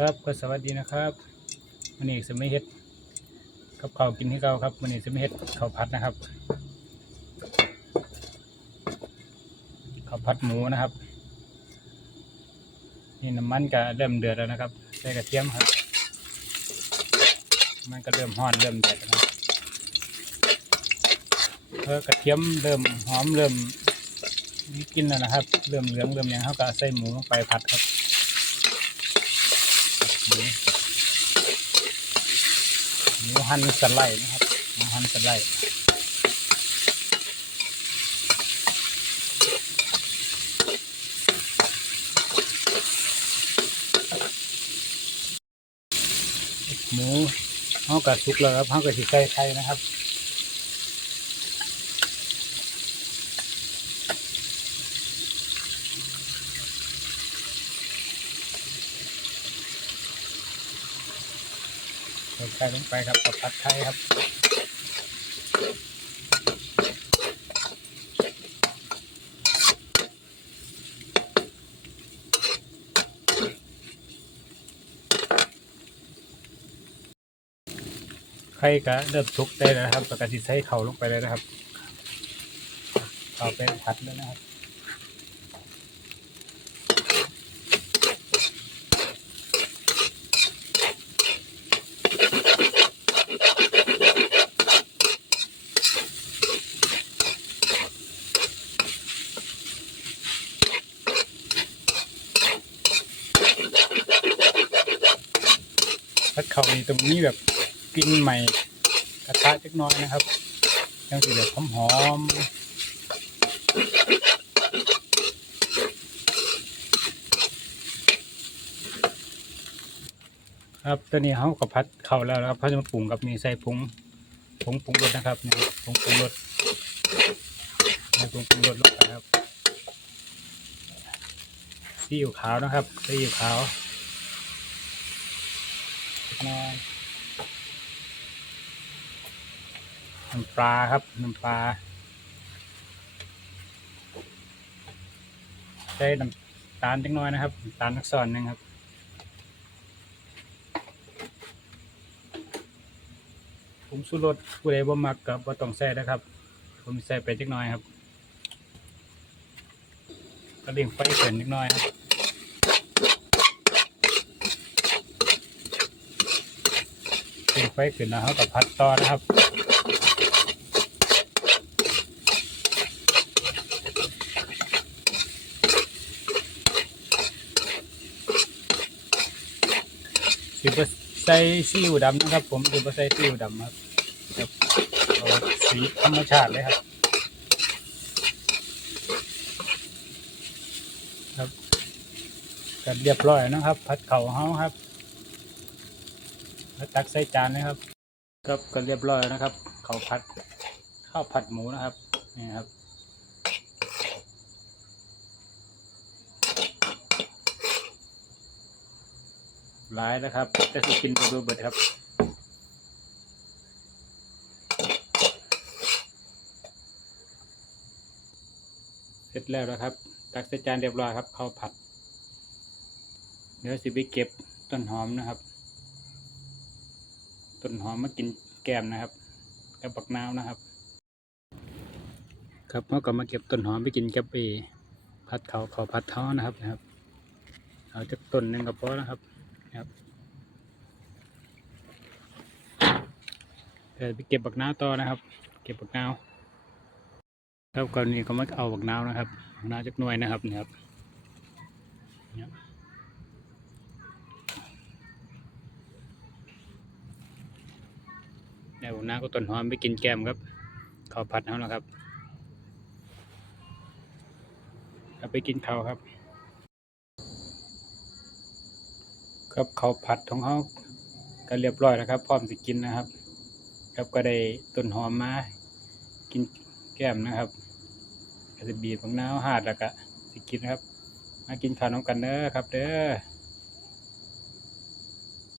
ครับก็สวัสดีนะครับวันนี้สมัยเฮ็ดกับข้าวกินที่เก่าครับวันนี้สมัยเฮ็ดข้าวผัดนะครับข้าวผัดหมูนะครับ นี่น้ำมันก็เริ่มเดือดแล้วนะครับใส่กระเทียมครับ มันก็เริ่มห้อนเริ่มเดือดแล้วนะครับเออกระเทียมเริ่มหอมเริ่มมีกลินแล้วนะครับ เริ่มเหลืองเริ่มหยังเขาก็ใส่หมูลงไปผัดครับ หมูหั่นสไลด์นะครับหมูหั่นสไลด์หมูเขากระชุกแล้วครับเขากระสิใส่ไข่นะครับ ใส่ไข่ลงไปครับกับผัดไทยครับไข่ก็เริ่มสุกได้แล้วนะครับปกติใส่เข่าลงไปเลยนะครับเอาไปผัดแล้วนะครับ เข่านี่ตรงนี้แบบกินใหม่กระทะเล็กน้อยนะครับยังสีแบบหอมๆครับตอนนี้เขาก็พัดเข่าแล้วนะครับเขาจะมาปรุงกับนี่ใส่ผงผงปรุงรสนะครับนี่ผงปรุงรสใส่ผงปรุงรสลงไปครับซีอิ๊วขาวนะครับซีอิ๊วขาว น้อยน้ำปลาครับน้ำปลาใช้น้ำตาลเล็กน้อยนะครับตาลสักส่วนหนึ่งครับผมสูรสผู้ใดบ่มักกับบ่ต้องใส่นะครับ ผมใส่ไปเล็กน้อยครับก็เลี่ยงไฟเกินเล็กน้อยครับ เร่ง ไฟขึ้นแล้วครับกับพัดต่อนะครับสิบใส่ซีอิ๊วดำนะครับ ผมสิบใส่ซีอิ๊วดำครับครับสีธรรมชาติเลยครับ ครับกันเรียบร้อยนะครับ พัดเข่าเฮาครับ แล้วตักใส่จานนะครับ ครับก็เรียบร้อยนะครับข้าวผัดข้าวผัดหมูนะครับนี่ครับหลายนะครับแต่สิกินไปดูเบิดครับเสร็จแล้วนะครับ ตักใส่จานเรียบร้อยครับข้าวผัดเดี๋ยวสิไปเก็บต้นหอมนะครับ ต้นหอมมากินแกมนะครับกับบักนาวนะครับ ครับเราก็มาเก็บต้นหอมไปกินกับเอผัดเขาขาผัดท้อนะครับนะครับ เอาจากต้นหนึ่งก็พอนะครับนะครับเดี๋ยวไปเก็บบักนาวต่อนะครับ เก็บบักนาวครับก่อนนี้ก็มาเอาบักนาวนะครับบักนาวจากหน่วยนะครับนี่ยครับ เนี่ยเดี๋ยวน้าก็ต้นหอมไปกินแก้มครับข้าวผัดเขาแล้วครับเอาไปกินข้าวครับ ครับข้าวผัดของเขาก็เรียบร้อยแล้วครับ พร้อมสิกินนะครับ ครับก็ได้ต้นหอมมากินแก้มนะครับก็จะบีบของน้าหาดแล้วก็สิกินนะครับ มากินข้าวน้องกันเด้อครับเด้อ